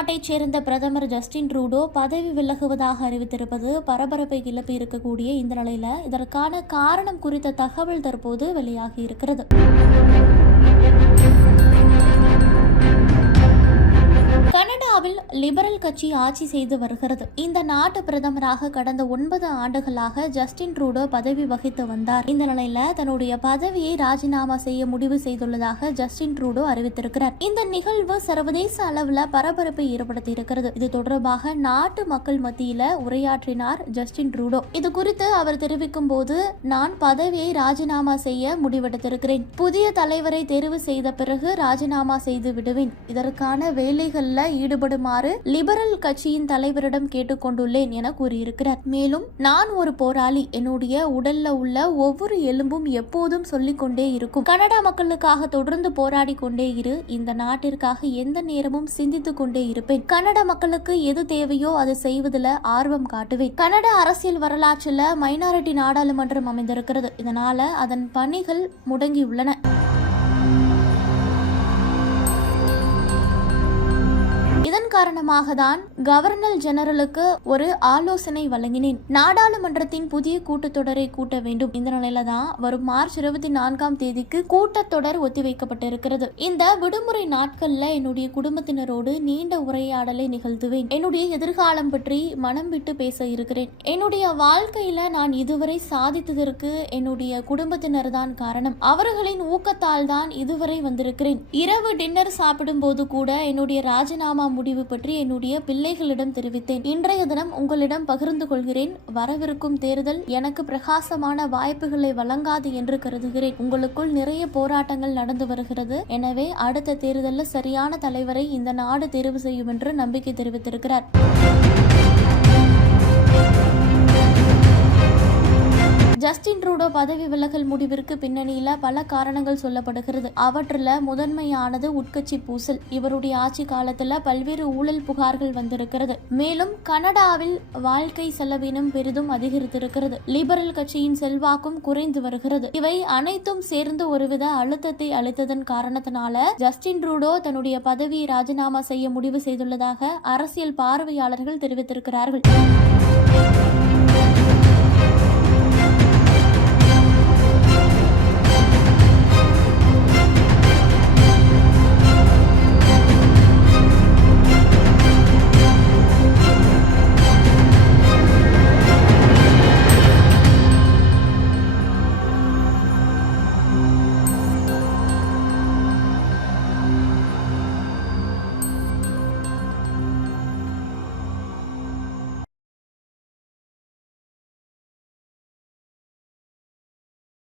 நாட்டைச் சேர்ந்த பிரதமர் ஜஸ்டின் ட்ரூடோ பதவி விலகுவதாக அறிவித்திருப்பது பரபரப்பை கிளப்பி இருக்கக்கூடிய இந்த நிலையில இதற்கான காரணம் குறித்த தகவல் தற்போது வெளியாகி இருக்கிறது. கட்சி ஆட்சி செய்து வருகிறது. இந்த நாட்டு பிரதமராக கடந்த ஒன்பது ஆண்டுகளாக ஜஸ்டின் ட்ரூடோ பதவி வகித்து வந்தார். இந்த நிலையில தன்னுடைய பதவியை ராஜினாமா செய்ய முடிவு செய்துள்ளதாக ஜஸ்டின் ட்ரூடோ அறிவித்திருக்கிறார். இந்த நிகழ்வு சர்வதேச அளவுல பரபரப்பை ஏற்படுத்தி இருக்கிறது இது தொடர்பாக நாட்டு மக்கள் மத்தியில உரையாற்றினார் ஜஸ்டின் ட்ரூடோ. இது குறித்து அவர் தெரிவிக்கும் போது நான் பதவியை ராஜினாமா செய்ய முடிவெடுத்திருக்கிறேன். புதிய தலைவரை தேர்வு செய்த பிறகு ராஜினாமா செய்து விடுவேன். இதற்கான வேலைகள்ல ஈடுபடுமாறு லிபரல் கட்சியின் தலைவரிடம் கேட்டுக்கொண்டுள்ளேன் என கூறியிருக்கிறார். மேலும் நான் ஒரு போராளி. என்னுடைய உடல்ல உள்ள ஒவ்வொரு எலும்பும் எப்போதும் சொல்லிக் கொண்டே இருக்கும். கனடா மக்களுக்காக தொடர்ந்து போராடி கொண்டே இரு. இந்த நாட்டிற்காக எந்த நேரமும் சிந்தித்துக் கொண்டே இருப்பேன். கனடா மக்களுக்கு எது தேவையோ அதை செய்வதில் ஆர்வம் காட்டுவேன். கனடா அரசியல் வரலாற்றில் மைனாரிட்டி நாடாளுமன்றம் அமைந்திருக்கிறது. இதனால அதன் பணிகள் முடங்கியுள்ளன. இதன் காரணமாக தான் கவர்னர் ஜெனரலுக்கு ஒரு ஆலோசனை வழங்கினேன். நாடாளுமன்றத்தின் புதிய கூட்டத்தொடரை கூட்ட வேண்டும். இந்த நிலையில தான் வரும் மார்ச் இருபத்தி நான்காம் தேதிக்கு கூட்டத்தொடர் ஒத்திவைக்கப்பட்டிருக்கிறது. இந்த விடுமுறை நாட்கள்ல என்னுடைய குடும்பத்தினரோடு நீண்ட உரையாடலை நிகழ்த்துவேன். என்னுடைய எதிர்காலம் பற்றி மனம் விட்டு பேச இருக்கிறேன். என்னுடைய வாழ்க்கையில நான் இதுவரை சாதித்ததற்கு என்னுடைய குடும்பத்தினர் தான் காரணம். அவர்களின் ஊக்கத்தால் தான் இதுவரை வந்திருக்கிறேன். இரவு டின்னர் சாப்பிடும் போது கூட என்னுடைய ராஜினாமா முடிவு பற்றி என்னுடைய பிள்ளைகளிடம் தெரிவித்தேன். இன்றைய தினம் உங்களிடம் பகிர்ந்து கொள்கிறேன். வரவிருக்கும் தேர்தல் எனக்கு பிரகாசமான வாய்ப்புகளை வழங்காது என்று கருதுகிறேன். உங்களுக்குள் நிறைய போராட்டங்கள் நடந்து வருகிறது. எனவே அடுத்த தேர்தலில் சரியான தலைவரை இந்த நாடு தேர்வு செய்யும் என்று நம்பிக்கை தெரிவித்திருக்கிறார். ஜஸ்டின் பதவி விலகல் முடிவிற்கு பின்னணியில பல காரணங்கள் சொல்லப்படுகிறது. அவற்றில் முதன்மையானது உட்கட்சி பூசல். இவருடைய ஆட்சி காலத்துல பல்வேறு ஊழல் புகார்கள் வந்திருக்கிறது. மேலும் கனடாவில் வாழ்க்கை செலவினம் பெரிதும் அதிகரித்திருக்கிறது. லிபரல் கட்சியின் செல்வாக்கும் குறைந்து வருகிறது. இவை அனைத்தும் சேர்ந்து ஒருவித அழுத்தத்தை அளித்ததன் காரணத்தினால ஜஸ்டின் ட்ரூடோ தன்னுடைய பதவியை ராஜினாமா செய்ய முடிவு செய்துள்ளதாக அரசியல் பார்வையாளர்கள் தெரிவித்திருக்கிறார்கள்.